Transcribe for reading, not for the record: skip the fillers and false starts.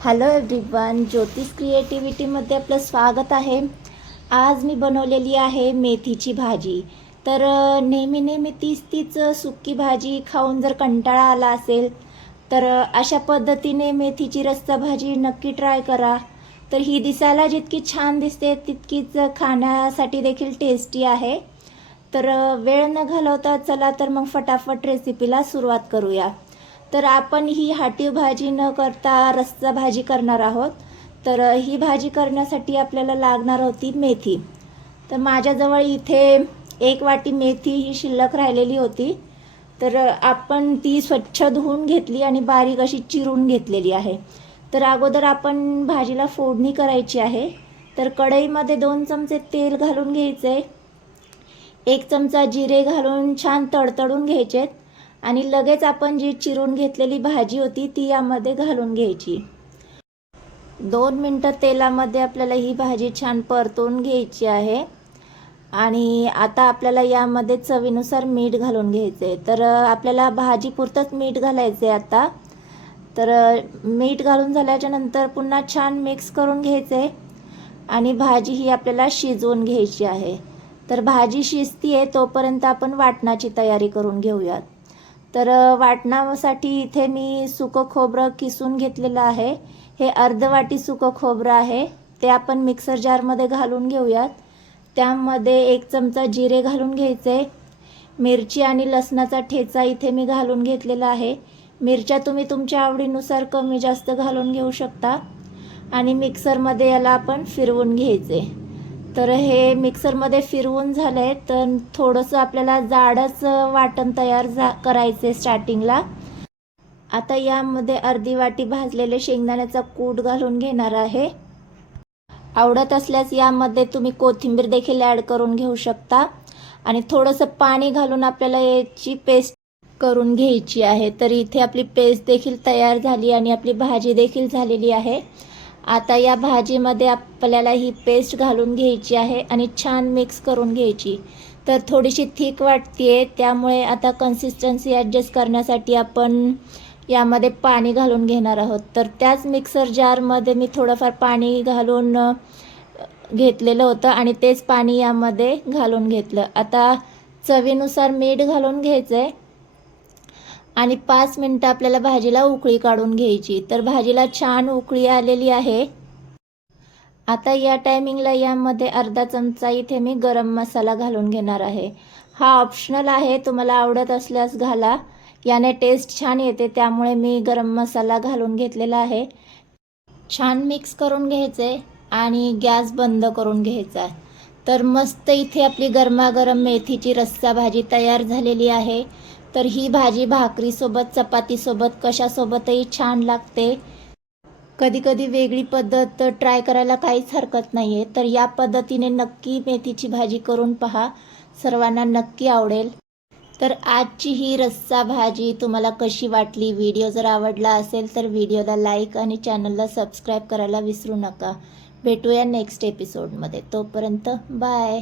Hello everyone, ज्योतिष क्रिएटिव्हिटीमध्ये आपलं स्वागत आहे। आज मी बनवलेली आहे मेथीची भाजी। तर नेहमी नेहमी तीच सुकी भाजी खाऊन जर कंटाळा आला असेल तर अशा पद्धतीने मेथीची रस्सा भाजी नक्की ट्राय करा। तर ही दिसायला जितकी छान दिसते तितकीच खाण्यासाठी देखील टेस्टी आहे। तर वेळ न घालवता चला तर मग फटाफट रेसिपीला सुरुवात करूया। तर आपण ही हाटीव भाजी न करता रस्सा भाजी करणार आहोत। तर ही भाजी करण्यासाठी आपल्याला लागणार होती मेथी। तर माझ्याजवळ इथे 1 वाटी मेथी ही शिल्लक राहिलेली होती। तर आपण ती स्वच्छ धुवून घेतली आणि बारीक अशी चिरून घेतलेली आहे। तर अगोदर आपण भाजीला फोडणी करायची आहे। तर कढईमध्ये 2 चमचे तेल घालून घ्यायचे, 1 चमचा जिरे घालून छान तडतडून घ्यायचे आणि लगेच आपण जी चिरून घेतलेली भाजी होती ती यामध्ये घालून घ्यायची। 2 मिनिटं तेलामध्ये आपल्याला ही भाजी छान परतून घ्यायची आहे। आणि आता आपल्याला यामध्ये चवीनुसार मीठ घालून घ्यायचे। तर आपल्याला भाजी पुरतच मीठ घालायचे आता। तर मीठ घालून झाल्याच्या नंतर पुन्हा छान मिक्स करून घ्यायचे आणि भाजी ही आपल्याला शिजवून घ्यायची आहे। तर भाजी शिजतीये तोपर्यंत आपण वाटणाची तयारी करून घेऊयात। तर वाटणासाठी इथे मी सुकं खोबरं किसून घेतलेलं आहे। हे अर्ध वाटी सुकं खोबरं आहे, ते आपण मिक्सर जारमध्ये घालून घेऊयात। त्यामध्ये 1 चमचा जिरे घालून घ्यायचे, मिरची आणि लसणाचा ठेचा इथे मी घालून घेतलेला आहे। मिरच्या तुम्ही तुमच्या आवडीनुसार कमी जास्त घालून घेऊ शकता आणि मिक्सरमध्ये याला आपण फिरवून घ्यायचे। तर हे मिक्सरमध्ये फिरवून झाले तर थोडंसं आपल्याला जाडच वाटण तयार करायचे स्टार्टिंगला। आता यामध्ये अर्धी वाटी भाजलेले शेंगदाण्याचा कूट घालून घेणार आहे। आवडत असल्यास यामध्ये तुम्ही कोथिंबीर देखील ॲड करून घेऊ शकता आणि थोडंसं पाणी घालून आपल्याला याची पेस्ट करून घ्यायची आहे। तर इथे आपली पेस्ट देखील तयार झाली आणि आपली भाजी देखील झालेली आहे। आता या भाजीमध्ये आपल्याला ही पेस्ट घालून घ्यायची आहे आणि छान मिक्स करून घ्यायची। तर थोडीशी थिक वाटते, त्यामुळे आता कन्सिस्टन्सी ॲडजस्ट करण्यासाठी आपण यामध्ये पाणी घालून घेणार आहोत। तर त्याच मिक्सर जारमध्ये मी थोडंफार पाणी घालून घेतलेलं होतं आणि तेच पाणी यामध्ये घालून घेतलं। आता चवीनुसार मीठ घालून घ्यायचं आणि 5 मिनिटं आपल्याला भाजीला उकळी काढून घ्यायची। तर भाजीला छान उकळी आलेली आहे। आता या टायमिंगला यामध्ये अर्धा चमचा इथे मी गरम मसाला घालून घेणार आहे। हा ऑप्शनल आहे, तुम्हाला आवडत असल्यास घाला, याने टेस्ट छान येते, त्यामुळे मी गरम मसाला घालून घेतलेला आहे। छान मिक्स करून घ्यायचे आणि गॅस बंद करून घ्यायचा। तर मस्त इथे आपली गरमागरम मेथीची रस्सा भाजी तयार झालेली आहे। तर ही भाजी भाकरीसोबत चपातीसोबत कशासोबतही छान लागते। कधी कधी वेगळी पद्धत ट्राय करायला काहीच हरकत नाही आहे। तर या पद्धतीने नक्की मेथीची भाजी करून पहा, सर्वांना नक्की आवडेल। तर आजची ही रस्सा भाजी तुम्हाला कशी वाटली? व्हिडिओ जर आवडला असेल तर व्हिडिओला लाईक आणि चॅनलला सबस्क्राईब करायला विसरू नका। भेटूया नेक्स्ट एपिसोडमध्ये, तोपर्यंत बाय।